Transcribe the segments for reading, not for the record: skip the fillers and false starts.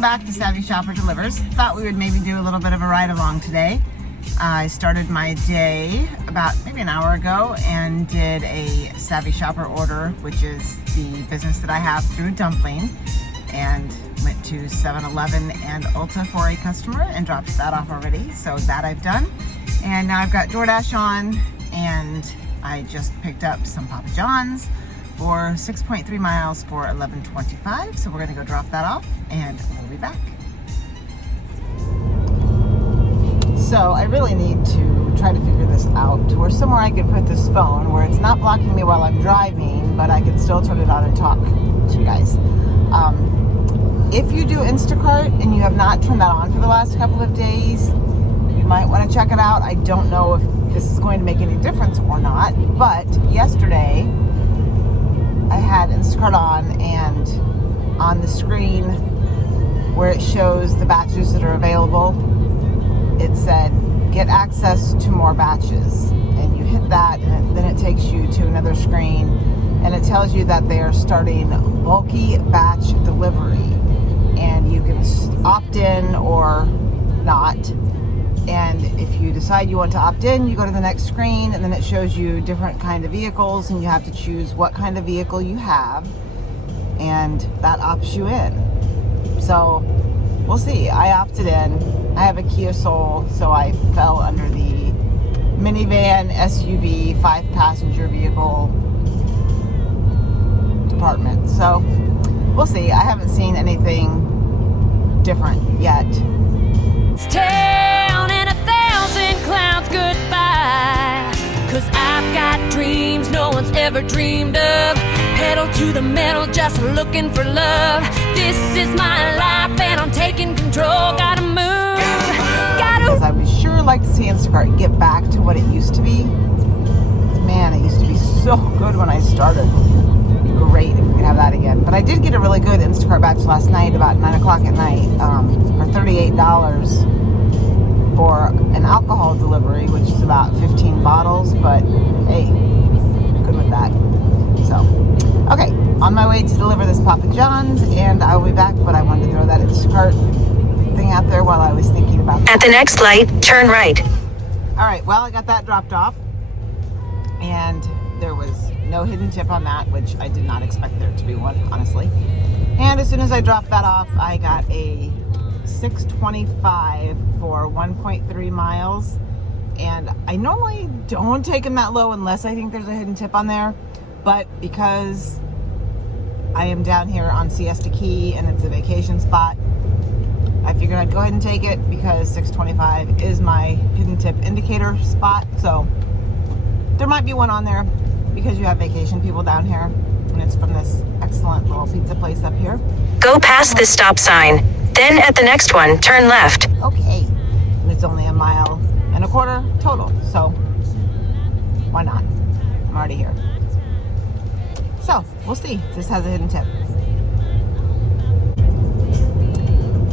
Welcome back to Savvy Shopper Delivers. Thought we would maybe do a little bit of a ride along today. I started my day about maybe an hour ago and did a Savvy Shopper order, which is the business that I have through Dumpling, and went to 7-Eleven and Ulta for a customer and dropped that off already. So that I've done. And now I've got DoorDash on, and I just picked up some Papa John's for 6.3 miles for $11.25. So we're gonna go drop that off and we'll be back. So I really need to try to figure this out to where somewhere I can put this phone where it's not blocking me while I'm driving, but I can still turn it on and talk to you guys. If you do Instacart and you have not turned that on for the last couple of days, you might want to check it out. I don't know if this is going to make any difference or not, but yesterday I had Instacart on, and on the screen where it shows the batches that are available, it said get access to more batches, and you hit that and then it takes you to another screen and it tells you that they are starting bulky batch delivery, and you can opt in or not. And if you decide you want to opt in, you go to the next screen, and then it shows you different kind of vehicles, and you have to choose what kind of vehicle you have, and that opts you in. So we'll see. I opted in. I have a Kia Soul, so I fell under the minivan, SUV, 5-passenger vehicle department. So we'll see. I haven't seen anything different yet. Town and 1,000 clowns goodbye, 'cause I've got dreams no one's ever dreamed of. Pedal to the metal, just looking for love. This is my life and I'm taking control. Gotta move, gotta. I would sure like to see Instacart get back to what it used to be. Man, it used to be so good when I started. It'd be great if we could have that again. But I did get a really good Instacart batch last night, about 9 o'clock at night, for $38 for an alcohol delivery, which is about 15 bottles, but hey, good with that. So, okay, on my way to deliver this Papa John's, and I'll be back, but I wanted to throw that Instacart thing out there while I was thinking about that. At the next light, turn right. All right, well, I got that dropped off, and there was no hidden tip on that, which I did not expect there to be one, honestly. And as soon as I dropped that off, I got a $6.25 for 1.3 miles. And I normally don't take them that low unless I think there's a hidden tip on there. But because I am down here on Siesta Key and it's a vacation spot, I figured I'd go ahead and take it because $6.25 is my hidden tip indicator spot. So there might be one on there because you have vacation people down here, and it's from this excellent little pizza place up here. Go past the stop sign. Then at the next one, turn left. Okay, and it's only 1.25 miles total, so why not? I'm already here. So we'll see if this has a hidden tip.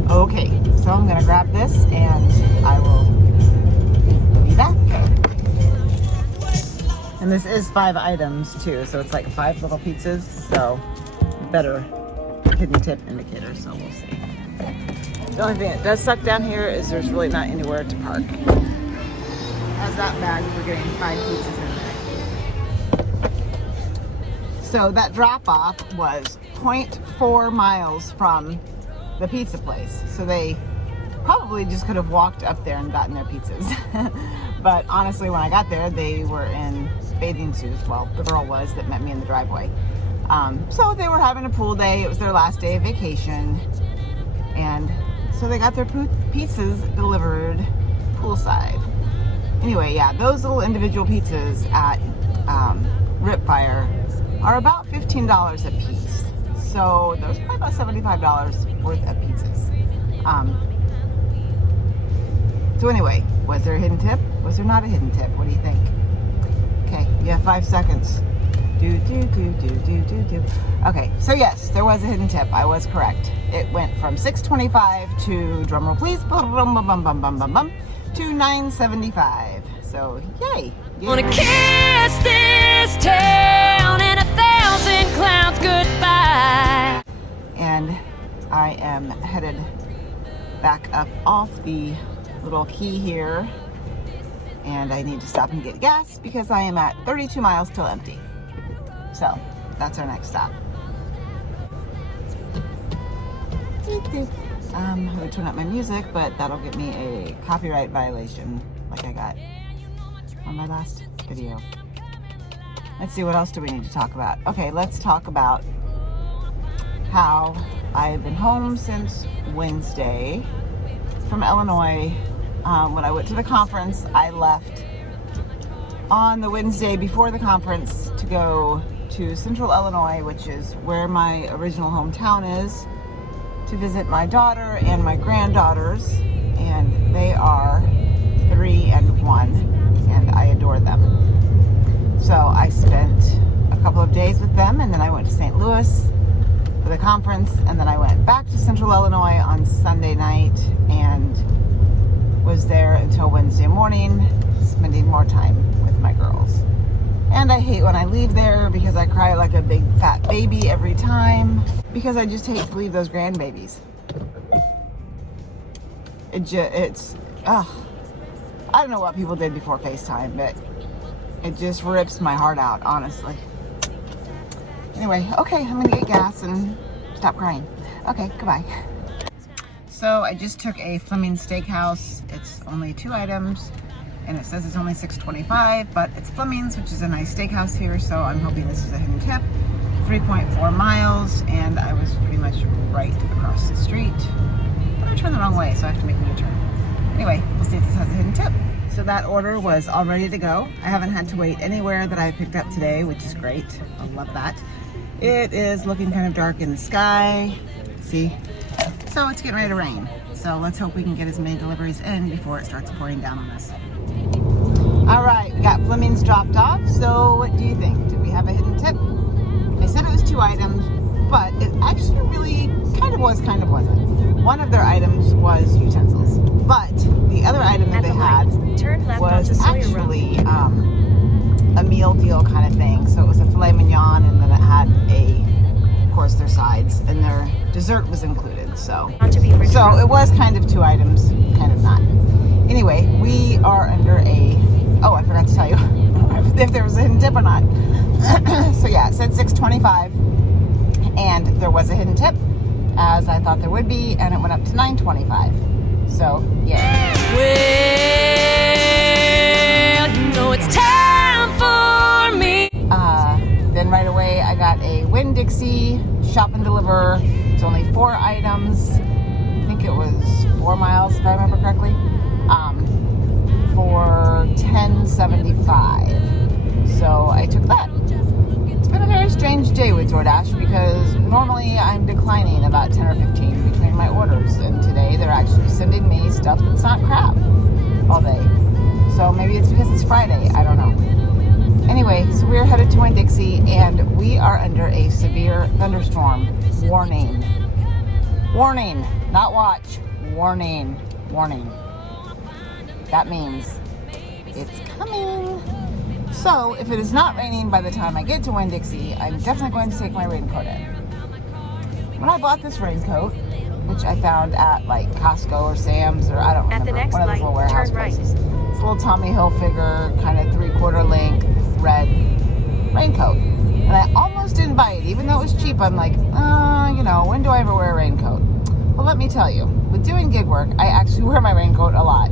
Okay, so I'm gonna grab this and I will be back. And this is 5 items too, so it's like 5 little pizzas, so better hidden tip indicator, so we'll see. The only thing that does suck down here is there's really not anywhere to park. As that bag, we're getting 5 pizzas in there. So that drop off was 0.4 miles from the pizza place. So they probably just could have walked up there and gotten their pizzas. But honestly, when I got there, they were in bathing suits. Well, the girl was that met me in the driveway. So they were having a pool day. It was their last day of vacation. And so they got their pizzas delivered poolside. Anyway, yeah, those little individual pizzas at Ripfire are about $15 a piece. So those are probably about $75 worth of pizzas. So anyway, was there a hidden tip? Was there not a hidden tip? What do you think? Okay, you have 5 seconds. Okay, so yes, there was a hidden tip. I was correct. It went from $6.25 to, drumroll please, to $9.75. So yay! Wanna kiss this town and 1,000 clowns goodbye. And I am headed back up off the little key here, and I need to stop and get gas because I am at 32 miles till empty. So that's our next stop. I'm going to turn up my music, but that'll get me a copyright violation like I got on my last video. Let's see, what else do we need to talk about? Okay, let's talk about how I've been home since Wednesday from Illinois. When I went to the conference, I left on the Wednesday before the conference to go to Central Illinois, which is where my original hometown is, to visit my daughter and my granddaughters, and they are 3 and 1, and I adore them. So I spent a couple of days with them, and then I went to St. Louis for the conference, and then I went back to Central Illinois on Sunday night and was there until Wednesday morning, spending more time with my girls. And I hate when I leave there because I cry like a big fat baby every time, because I just hate to leave those grandbabies. I don't know what people did before FaceTime, but it just rips my heart out, honestly. Anyway, okay, I'm gonna get gas and stop crying. Okay, goodbye. So I just took a Fleming's Steakhouse. It's only 2 items, and it says it's only $6.25, but it's Fleming's, which is a nice steakhouse here, so I'm hoping this is a hidden tip. 3.4 miles, and I was pretty much right across the street. But I turned the wrong way, so I have to make a U-turn. Anyway, we'll see if this has a hidden tip. So that order was all ready to go. I haven't had to wait anywhere that I picked up today, which is great. I love that. It is looking kind of dark in the sky. See? So it's getting ready to rain. So let's hope we can get as many deliveries in before it starts pouring down on us. All right, we got Fleming's dropped off. So what do you think? Did we have a hidden tip? I said it was 2 items, but it actually really kind of was, kind of wasn't. One of their items was utensils, but the other item that they had was actually a meal deal kind of thing. So it was a filet mignon, and then it had of course, their sides, and their dessert was included. So it was kind of 2 items, kind of not. Anyway, we are under I forgot to tell you if there was a hidden tip or not. So yeah, it said $6.25, and there was a hidden tip, as I thought there would be, and it went up to $9.25. So yeah. Well, you know it's time for me. Then right away I got a Winn-Dixie shop and deliver. It's only 4 items. I think it was 4 miles, if I remember correctly. For $10.75. So I took that. It's been a very strange day with DoorDash because normally I'm declining about 10 or 15 between my orders, and today they're actually sending me stuff that's not crap all day. So maybe it's because it's Friday, I don't know. Anyway, so we're headed to Winn-Dixie, and we are under a severe thunderstorm warning. Warning, not watch. Warning. Warning. That means it's coming. So if it is not raining by the time I get to Winn-Dixie, I'm definitely going to take my raincoat in. When I bought this raincoat, which I found at like Costco or Sam's, or I don't remember, one of those little warehouse places. It's a little Tommy Hilfiger, kind of 3/4 length red raincoat. And I almost didn't buy it, even though it was cheap. I'm like, when do I ever wear a raincoat? Well, let me tell you, with doing gig work, I actually wear my raincoat a lot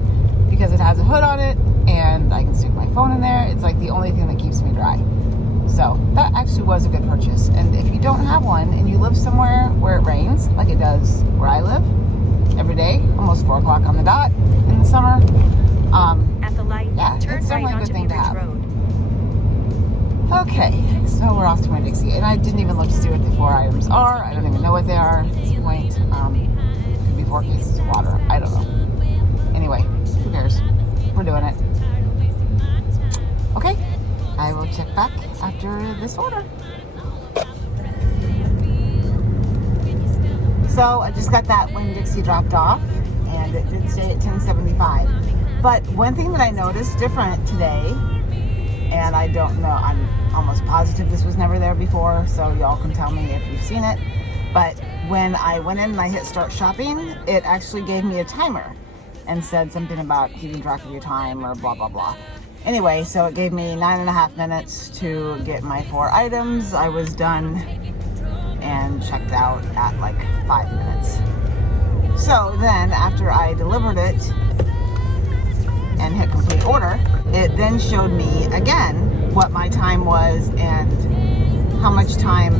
because it has a hood on it, and I can stick my phone in there. It's like the only thing that keeps me dry. So that actually was a good purchase. And if you don't have one and you live somewhere where it rains, like it does where I live, every day, almost 4 o'clock on the dot in the summer, at the light, yeah, turn it's definitely right a good onto thing to Beaver's have. Road. Okay, so we're off to Winn-Dixie, and I didn't even look to see what the 4 items are. I don't even know what they are at this point. Could be 4 cases of water. I don't know. Anyway, who cares? We're doing it. Okay, I will check back after this order. So I just got that Winn-Dixie dropped off, and it did stay at $10.75. But one thing that I noticed different today, and I don't know, I'm almost positive this was never there before, so y'all can tell me if you've seen it, but when I went in and I hit start shopping, it actually gave me a timer and said something about keeping track of your time or blah, blah, blah. Anyway, so it gave me 9.5 minutes to get my 4 items. I was done and checked out at like 5 minutes. So then after I delivered it and hit complete order, it then showed me again what my time was and how much time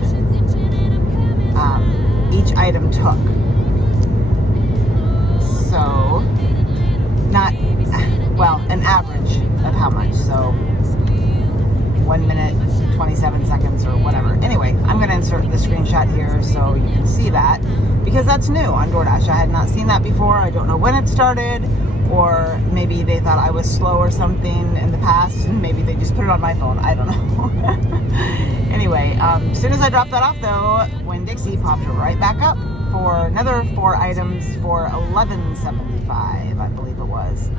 each item took. So, an average of how much. So, 1 minute, 27 seconds or whatever. Anyway, I'm going to insert the screenshot here so you can see that, because that's new on DoorDash. I had not seen that before. I don't know when it started, or maybe they thought I was slow or something in the past, and maybe they just put it on my phone. I don't know. Anyway, as soon as I dropped that off, though, Winn-Dixie popped right back up for another 4 items for $11.75, I believe it was.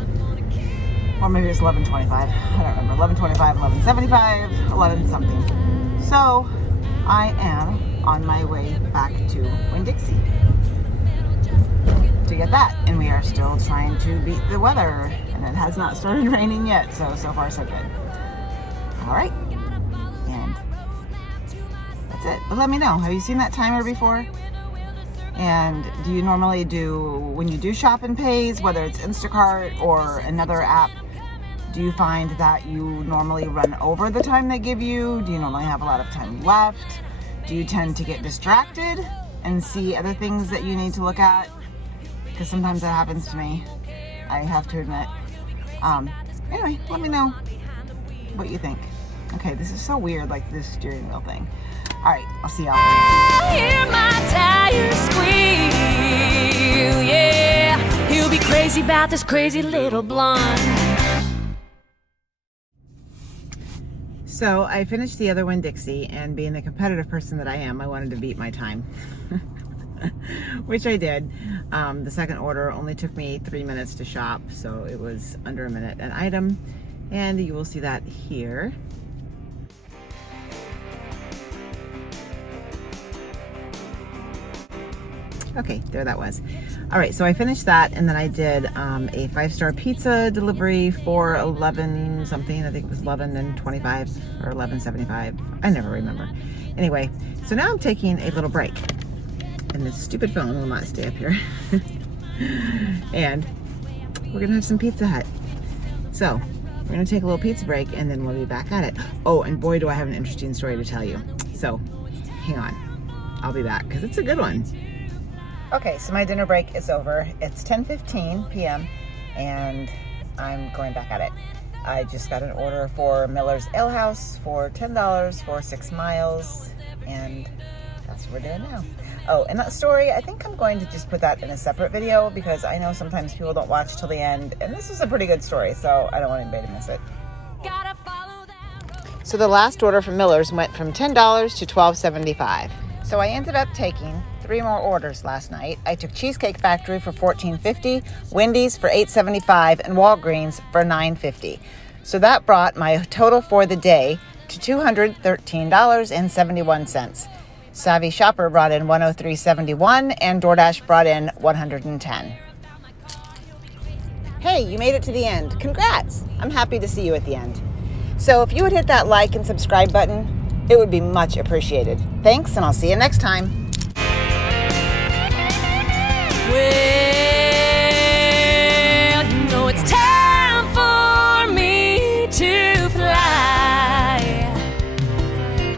Or maybe it's $11.25. I don't remember. $11.25, $11.75, 11 something. So I am on my way back to Winn-Dixie to get that. And we are still trying to beat the weather. And it has not started raining yet. So far so good. All right. And that's it. But let me know. Have you seen that timer before? And do you normally do, when you do shop and pays, whether it's Instacart or another app, do you find that you normally run over the time they give you? Do you normally have a lot of time left? Do you tend to get distracted and see other things that you need to look at? Because sometimes that happens to me, I have to admit. Anyway, let me know what you think. Okay, this is so weird, like this steering wheel thing. All right, I'll see y'all. Hear my tires squeal, yeah. He'll be crazy about this crazy little blonde. So I finished the other Winn-Dixie, and being the competitive person that I am, I wanted to beat my time, which I did. The second order only took me 3 minutes to shop, so it was under a minute an item, and you will see that here. Okay, there that was. All right, so I finished that, and then I did a 5-star pizza delivery for 11 something. I think it was 11.25 or 11.75. I never remember. Anyway, so now I'm taking a little break, and this stupid phone will not stay up here. And we're gonna have some Pizza Hut. So we're gonna take a little pizza break, and then we'll be back at it. Oh, and boy, do I have an interesting story to tell you. So hang on, I'll be back because it's a good one. Okay, so my dinner break is over. It's 10:15 p.m. and I'm going back at it. I just got an order for Miller's Ale House for $10 for 6 miles, and that's what we're doing now. Oh, and that story, I think I'm going to just put that in a separate video because I know sometimes people don't watch till the end, and this is a pretty good story, so I don't want anybody to miss it. So the last order from Miller's went from $10 to $12.75. So I ended up taking 3 more orders last night. I took Cheesecake Factory for $14.50, Wendy's for $8.75, and Walgreens for $9.50. So that brought my total for the day to $213.71. Savvy Shopper brought in $103.71, and DoorDash brought in $110. Hey, you made it to the end. Congrats! I'm happy to see you at the end. So if you would hit that like and subscribe button, it would be much appreciated. Thanks, and I'll see you next time.